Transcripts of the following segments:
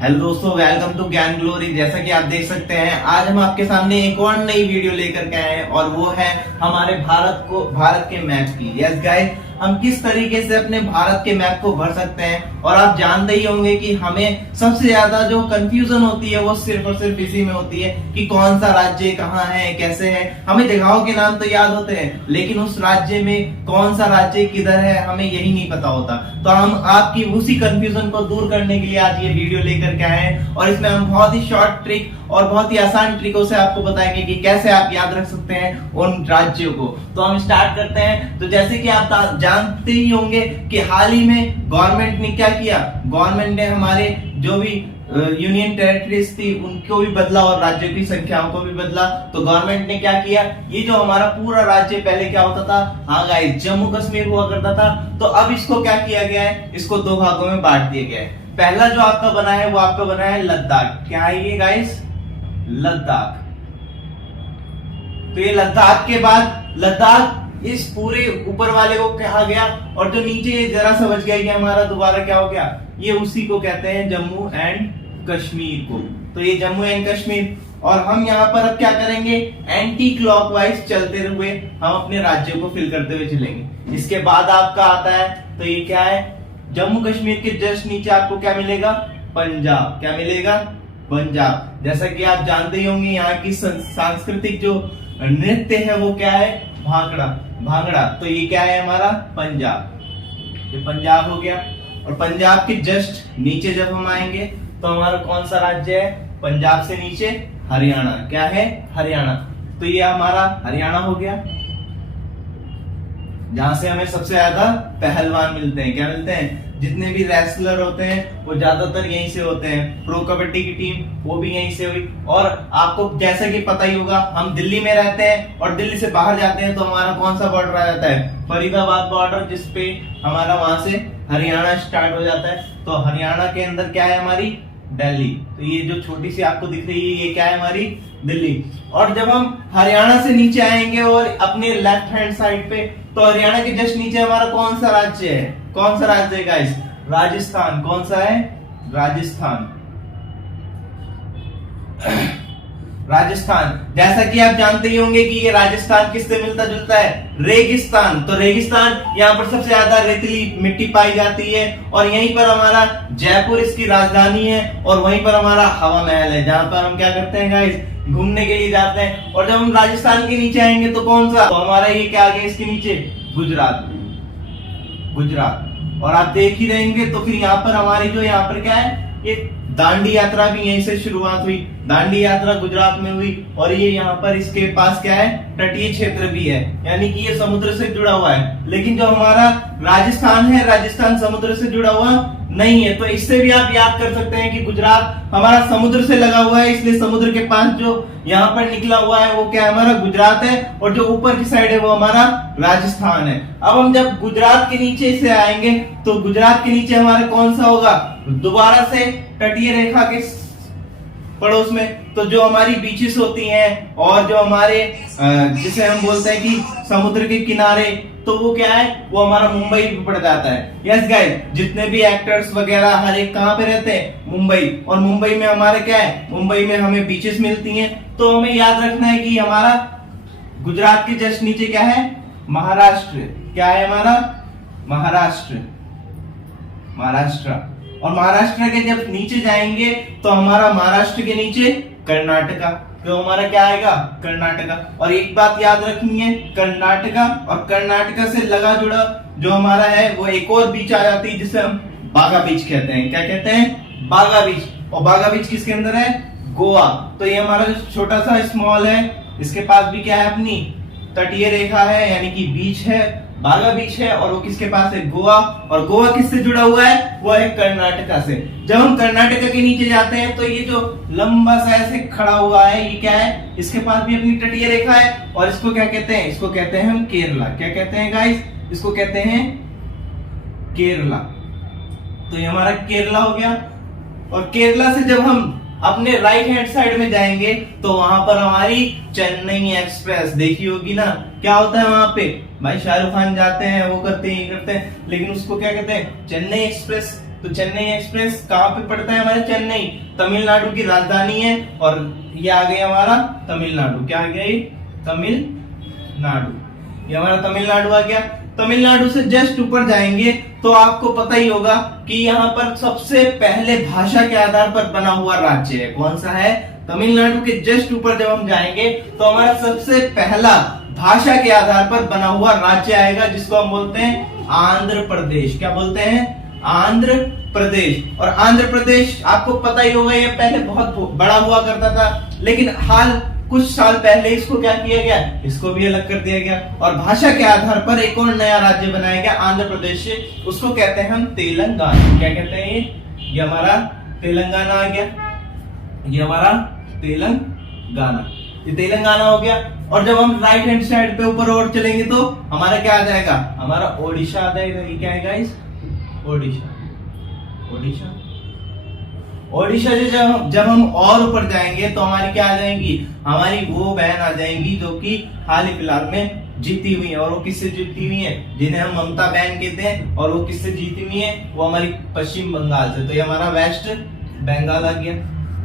Hello दोस्तों, welcome to ज्ञान glory. जैसा कि आप देख सकते हैं, आज हम आपके सामने एक और नई वीडियो लेकर के आए हैं और वो है हमारे भारत के मैप की। यस गाइस, हम किस तरीके से अपने भारत के मैप को भर सकते हैं। और आप जानते ही होंगे कि हमें सबसे ज्यादा जो कंफ्यूजन होती है वो सिर्फ और सिर्फ इसी में होती है कि कौन सा राज्य कहाँ है, कैसे है। हमें जगहों के नाम तो याद होते हैं, लेकिन उस राज्य में कौन सा राज्य किधर है हमें यही नहीं पता होता। तो हम आपकी उसी कंफ्यूजन को दूर करने के लिए आज ये वीडियो लेकर के आए हैं और इसमें हम बहुत ही शॉर्ट ट्रिक और बहुत ही आसान ट्रिकों से आपको बताएंगे कि कैसे आप याद रख सकते हैं उन राज्यों को। तो हम स्टार्ट करते हैं। तो जैसे कि आप जानते ही होंगे कि हाल ही में गवर्नमेंट ने क्या किया, गवर्नमेंट ने हमारे जो भी यूनियन टेरिटरीज थी उनको भी बदला और राज्यों की संख्याओं को भी बदला। तो गवर्नमेंट ने क्या किया, ये जो हमारा पूरा राज्य पहले क्या होता था, हाँ गाइस, जम्मू कश्मीर हुआ करता था। तो अब इसको क्या किया गया है, इसको दो भागों में बांट दिया गया है। पहला जो आपका बना है वो आपका बना है लद्दाख। क्या है ये गाइस, लद्दाख। तो ये लद्दाख के बाद लद्दाख इस पूरे ऊपर वाले को कहा गया और जो नीचे जरा सा बच गया ये हमारा दोबारा क्या हो गया, ये उसी को कहते हैं जम्मू एंड कश्मीर को। तो ये जम्मू एंड कश्मीर। और हम यहाँ पर अब क्या करेंगे, एंटी क्लॉकवाइज चलते हुए हम अपने राज्यों को फिल करते हुए चलेंगे। इसके बाद आपका आता है, तो ये क्या है, जम्मू कश्मीर के जस्ट नीचे आपको क्या मिलेगा, पंजाब। क्या मिलेगा, पंजाब। जैसा कि आप जानते ही होंगे यहाँ की सांस्कृतिक जो नृत्य है वो क्या है, भांगड़ा। भांगड़ा। तो ये क्या है हमारा पंजाब, ये पंजाब हो गया। और पंजाब के जस्ट नीचे जब हम आएंगे तो हमारा कौन सा राज्य है, पंजाब से नीचे हरियाणा। क्या है, हरियाणा। तो ये हमारा हरियाणा हो गया, जहां से हमें सबसे ज्यादा पहलवान मिलते हैं। क्या मिलते हैं, जितने भी रेसलर होते हैं वो ज्यादातर यहीं से होते हैं। प्रो कबड्डी की टीम वो भी यहीं से हुई। और आपको जैसा कि पता ही होगा, हम दिल्ली में रहते हैं और दिल्ली से बाहर जाते हैं तो हमारा कौन सा बॉर्डर आ जाता है, फरीदाबाद बॉर्डर, जिसपे हमारा वहां से हरियाणा स्टार्ट हो जाता है। तो हरियाणा के अंदर क्या है हमारी, दिल्ली। तो ये जो छोटी सी आपको दिख रही है ये क्या है, हमारी दिल्ली। और जब हम हरियाणा से नीचे आएंगे और अपने लेफ्ट हैंड साइड पे, तो हरियाणा के जस्ट नीचे हमारा कौन सा राज्य है, कौन सा राज्य है गाइस, राजस्थान। कौन सा है, राजस्थान। राजस्थान। जैसा कि आप जानते ही होंगे कि ये राजस्थान किससे मिलता जुलता है, रेगिस्तान। तो रेगिस्तान, यहाँ पर सबसे ज्यादा रेतीली मिट्टी पाई जाती है और यहीं पर हमारा जयपुर इसकी राजधानी है और वहीं पर हमारा हवा महल है, जहां पर हम क्या करते हैं गाइस, घूमने के लिए जाते हैं। और जब हम राजस्थान के नीचे आएंगे तो कौन सा, तो हमारा ये क्या आ गया इसके नीचे, गुजरात। गुजरात। और आप देख ही रहेंगे तो फिर यहाँ पर हमारी जो यहाँ पर क्या है, ये दांडी यात्रा भी यहीं से शुरुआत हुई। दांडी यात्रा गुजरात में हुई और ये यहाँ पर इसके पास क्या है, तटीय क्षेत्र भी है, यानी कि ये समुद्र से जुड़ा हुआ है। लेकिन जो हमारा राजस्थान है, राजस्थान समुद्र से जुड़ा हुआ नहीं है। तो इससे भी आप याद कर सकते हैं कि गुजरात हमारा समुद्र से लगा हुआ है, इसलिए समुद्र के पास जो यहाँ पर निकला हुआ है वो क्या है, हमारा गुजरात है। और जो ऊपर की साइड है वो हमारा राजस्थान है। अब हम जब गुजरात के नीचे से आएंगे तो गुजरात के नीचे हमारा कौन सा होगा, दोबारा से तटीय रेखा के पड़ोस में, तो जो हमारी बीचेस होती हैं और जो हमारे जिसे हम बोलते हैं कि समुद्र के किनारे, तो वो क्या है, वो हमारा मुंबई पे पड़ जाता है। यस गाइस, जितने भी एक्टर्स वगैरह हर एक कहां पे रहते हैं, मुंबई। और मुंबई में हमारा क्या है, मुंबई में हमें बीचेस मिलती हैं। तो हमें याद रखना है कि हमारा गुजरात के जस्ट नीचे क्या है, महाराष्ट्र। क्या है हमारा, महाराष्ट्र। महाराष्ट्र। और महाराष्ट्र के जब नीचे जाएंगे तो हमारा महाराष्ट्र के नीचे कर्नाटका। तो हमारा क्या आएगा, कर्नाटका। और एक बात याद रखनी है, कर्नाटका और कर्नाटका से लगा जुड़ा जो हमारा है वो एक और बीच आ जाती है जिसे हम बागा बीच कहते हैं। क्या कहते हैं, बागा बीच। और बागा बीच किसके अंदर है, गोवा। तो ये हमारा जो छोटा सा स्मॉल है, इसके पास भी क्या है, अपनी तटीय रेखा है, यानी कि बीच है, बागा बीच है। और वो किसके पास है, गोवा। और गोवा किससे जुड़ा हुआ है, वो है कर्नाटका से। जब हम कर्नाटका के नीचे जाते हैं तो ये जो लंबा सा ऐसे खड़ा हुआ है ये क्या है, इसके पास भी अपनी तटीय रेखा है। और इसको क्या कहते हैं, इसको कहते हैं हम केरला। क्या कहते हैं गाइस, इसको कहते हैं केरला। तो ये हमारा केरला हो गया। और केरला से जब हम अपने राइट हैंड साइड में जाएंगे तो वहां पर हमारी चेन्नई एक्सप्रेस देखी होगी ना, क्या होता है वहां पे, भाई शाहरुख खान जाते हैं, वो करते हैं, ये करते हैं, लेकिन उसको क्या कहते हैं, चेन्नई एक्सप्रेस। तो चेन्नई एक्सप्रेस कहाँ पे पड़ता है हमारे? चेन्नई, तमिलनाडु की राजधानी है। और ये आ गया हमारा तमिलनाडु। क्या आ गया ये? तमिलनाडु। ये हमारा तमिलनाडु आ गया। तमिलनाडु से जस्ट ऊपर जाएंगे तो आपको पता ही होगा कि यहाँ पर सबसे पहले भाषा के आधार पर बना हुआ राज्य है। कौन सा है? तमिलनाडु के जस्ट ऊपर जब हम जाएंगे तो हमारा सबसे पहला भाषा के आधार पर बना हुआ राज्य आएगा, जिसको हम बोलते हैं आंध्र प्रदेश। क्या बोलते हैं? आंध्र प्रदेश। और आंध्र प्रदेश आपको पता ही होगा, ये पहले बहुत बड़ा हुआ करता था, लेकिन हाल कुछ साल पहले इसको क्या किया गया? इसको भी अलग कर दिया गया और भाषा के आधार पर एक और नया राज्य बनाया गया आंध्र प्रदेश से। उसको कहते हैं हम तेलंगाना। क्या कहते हैं? ये हमारा तेलंगाना आ गया। ये हमारा तेलंगाना, ये तेलंगाना हो गया। और जब हम राइट हैंड साइड पे ऊपर और चलेंगे तो हमारा क्या आ जाएगा? हमारा ओडिशा आ जाएगा। ये क्या है गाइस? ओडिशा। ओडिशा, ओडिशा से जब हम और ऊपर जाएंगे तो हमारी क्या आ जाएंगी? हमारी वो बहन आ जाएंगी जो कि हाल ही फिलहाल में जीती हुई है। और वो किससे जीती हुई है? जिन्हें हम ममता बहन कहते हैं। और वो किससे जीती हुई है? वो हमारी पश्चिम बंगाल से। तो ये हमारा वेस्ट बंगाल आ गया।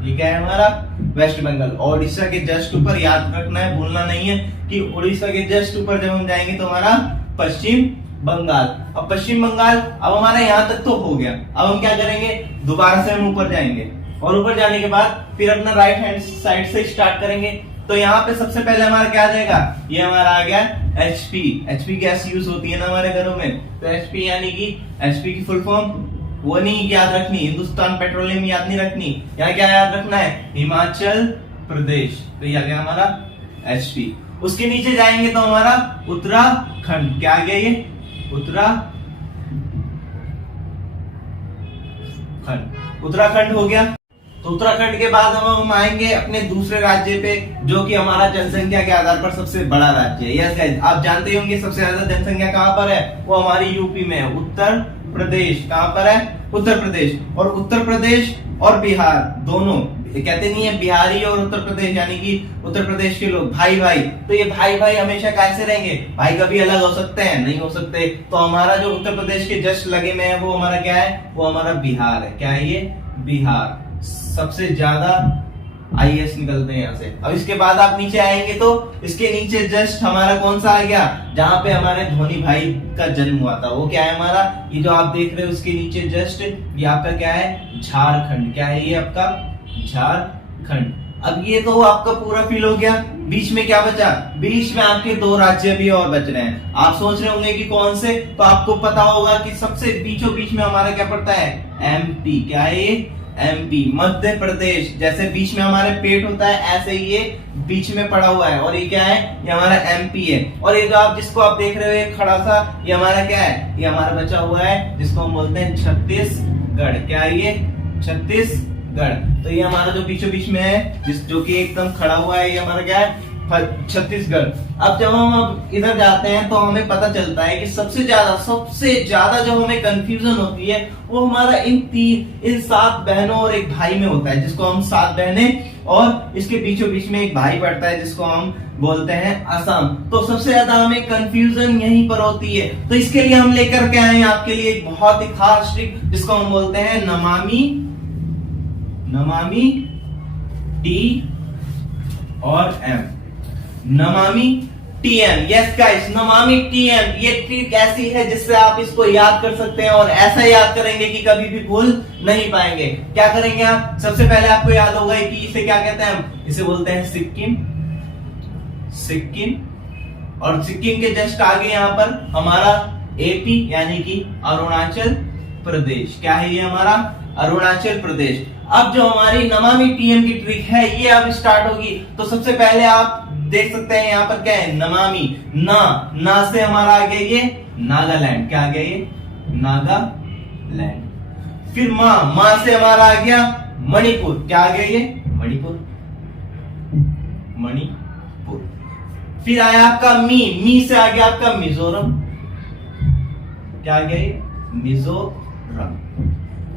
ये क्या है? हमारा वेस्ट बंगाल। ओडिशा के जस्ट ऊपर, याद रखना है, भूलना नहीं है कि ओडिशा के जस्ट ऊपर जब हम जाएंगे तो हमारा पश्चिम बंगाल। अब पश्चिम बंगाल अब हमारा यहाँ तक तो हो गया। अब हम क्या करेंगे? दोबारा से हम ऊपर जाएंगे और ऊपर जाने के बाद फिर अपना राइट हैंड साइड से स्टार्ट करेंगे। तो यहाँ पे सबसे पहले हमारा क्या आ जाएगा? ये हमारा आ गया HP। HP गैस यूज होती है ना हमारे घरों में, तो HP यानी कि HP की फुल फॉर्म वो नहीं याद रखनी, हिंदुस्तान पेट्रोलियम याद नहीं रखनी। यहाँ क्या याद रखना है? हिमाचल प्रदेश। तो ये आ गया हमारा HP। उसके नीचे जाएंगे तो हमारा उत्तराखंड। क्या आ गया? ये उत्तराखंड हो गया। तो उत्तराखंड के बाद हम आएंगे अपने दूसरे राज्य पे, जो कि हमारा जनसंख्या के आधार पर सबसे बड़ा राज्य है। यस गाइस, आप जानते ही होंगे सबसे ज्यादा जनसंख्या कहाँ पर है? वो हमारी यूपी में है, उत्तर प्रदेश। कहाँ पर है? उत्तर प्रदेश। और उत्तर प्रदेश और बिहार दोनों, कहते नहीं है बिहारी और उत्तर प्रदेश यानी कि उत्तर प्रदेश के लोग भाई भाई, तो ये भाई भाई हमेशा कैसे रहेंगे? भाई कभी अलग हो सकते हैं? नहीं हो सकते। तो हमारा जो उत्तर प्रदेश के जस्ट लगे में है वो हमारा क्या है? वो हमारा बिहार है। क्या है ये? बिहार। सबसे ज्यादा IAS निकलते हैं यहाँ से। अब इसके बाद आप नीचे आएंगे तो इसके नीचे जस्ट हमारा कौन सा आ गया? जहाँ पे हमारे धोनी भाई का जन्म हुआ था, वो क्या है हमारा? ये जो आप देख रहे हो उसके नीचे जस्ट ये आपका क्या है? झारखंड। क्या है ये आपका? झारखंड। अब ये तो आपका पूरा फिल हो गया। बीच में क्या बचा? बीच में आपके दो राज्य भी और बच रहे हैं। आप सोच रहे होंगे कि कौन से, तो आपको पता होगा कि सबसे बीचों बीच में हमारा क्या पड़ता है? MP। क्या है ये? MP, मध्य प्रदेश। जैसे बीच में हमारे पेट होता है ऐसे ही ये बीच में पड़ा हुआ है। और ये क्या है? ये हमारा MP है। और ये जो आप जिसको आप देख रहे हो ये खड़ा सा, ये हमारा क्या है? ये हमारा बचा हुआ है जिसको हम बोलते हैं छत्तीसगढ़। क्या है ये? छत्तीसगढ़। तो ये हमारा जो बीचों बीच में है, जो कि एकदम खड़ा हुआ है, ये हमारा क्या है? छत्तीसगढ़। अब जब हम अब इधर जाते हैं तो हमें पता चलता है कि सबसे ज्यादा जो हमें कंफ्यूजन होती है वो हमारा इन 7 बहनों और एक भाई में होता है, जिसको हम 7 बहनें और इसके बीचों बीच में एक भाई पड़ता है जिसको हम बोलते हैं असम। तो सबसे ज्यादा हमें कंफ्यूजन यहीं पर होती है। तो इसके लिए हम लेकर के आए आपके लिए एक बहुत ही खास ट्रिक जिसको हम बोलते हैं नमामि T और M। Namami TM। Yes guys, Namami TM ये ट्रिक ऐसी है जिससे आप इसको याद कर सकते हैं और ऐसा याद करेंगे कि कभी भी भूल नहीं पाएंगे। क्या करेंगे आप? सबसे पहले आपको याद होगा कि इसे क्या कहते हैं? हम इसे बोलते हैं सिक्किम। और सिक्किम के जस्ट आगे यहाँ पर हमारा AP यानी कि अरुणाचल प्रदेश। क्या है ये? हमारा अरुणाचल प्रदेश। अब जो हमारी नमामि TM की ट्रिक है ये अब स्टार्ट होगी। तो सबसे पहले आप देख सकते हैं यहाँ पर क्या है? नमामि। ना से हमारा आ गया ये नागालैंड। क्या आ गया ये? नागालैंड। फिर माँ से हमारा आ गया मणिपुर। क्या आ गया ये? मणिपुर। फिर आया आपका मी से आ गया आपका मिजोरम। क्या आ गया ये?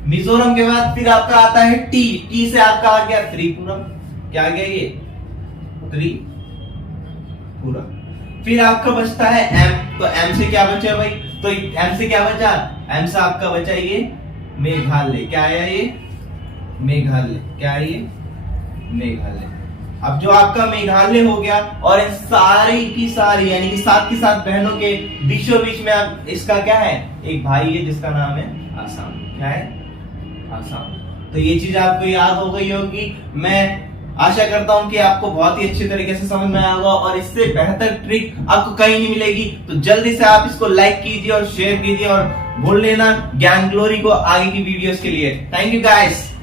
मिजोरम के बाद फिर आपका आता है टी से आपका आ गया त्रिपुरम। क्या आ गया ये? त्रिपुरा। फिर आपका बचता है M। तो M से क्या बचा भाई? तो M से क्या बचा? M से आपका बचा ये मेघालय। क्या है ये? मेघालय। क्या है ये? मेघालय। अब जो आपका मेघालय हो गया, और इन सारी की सारी यानी कि 7 की 7 बहनों के बीचों बीच में आप इसका क्या है, एक भाई है जिसका नाम है आसाम। क्या है? आसाम। तो ये चीज आपको याद हो गई होगी। मैं आशा करता हूं कि आपको बहुत ही अच्छी तरीके से समझ में आया होगा, और इससे बेहतर ट्रिक आपको कहीं नहीं मिलेगी। तो जल्दी से आप इसको लाइक कीजिए और शेयर कीजिए, और भूल लेना ज्ञान ग्लोरी को आगे की वीडियोस के लिए। Thank you guys.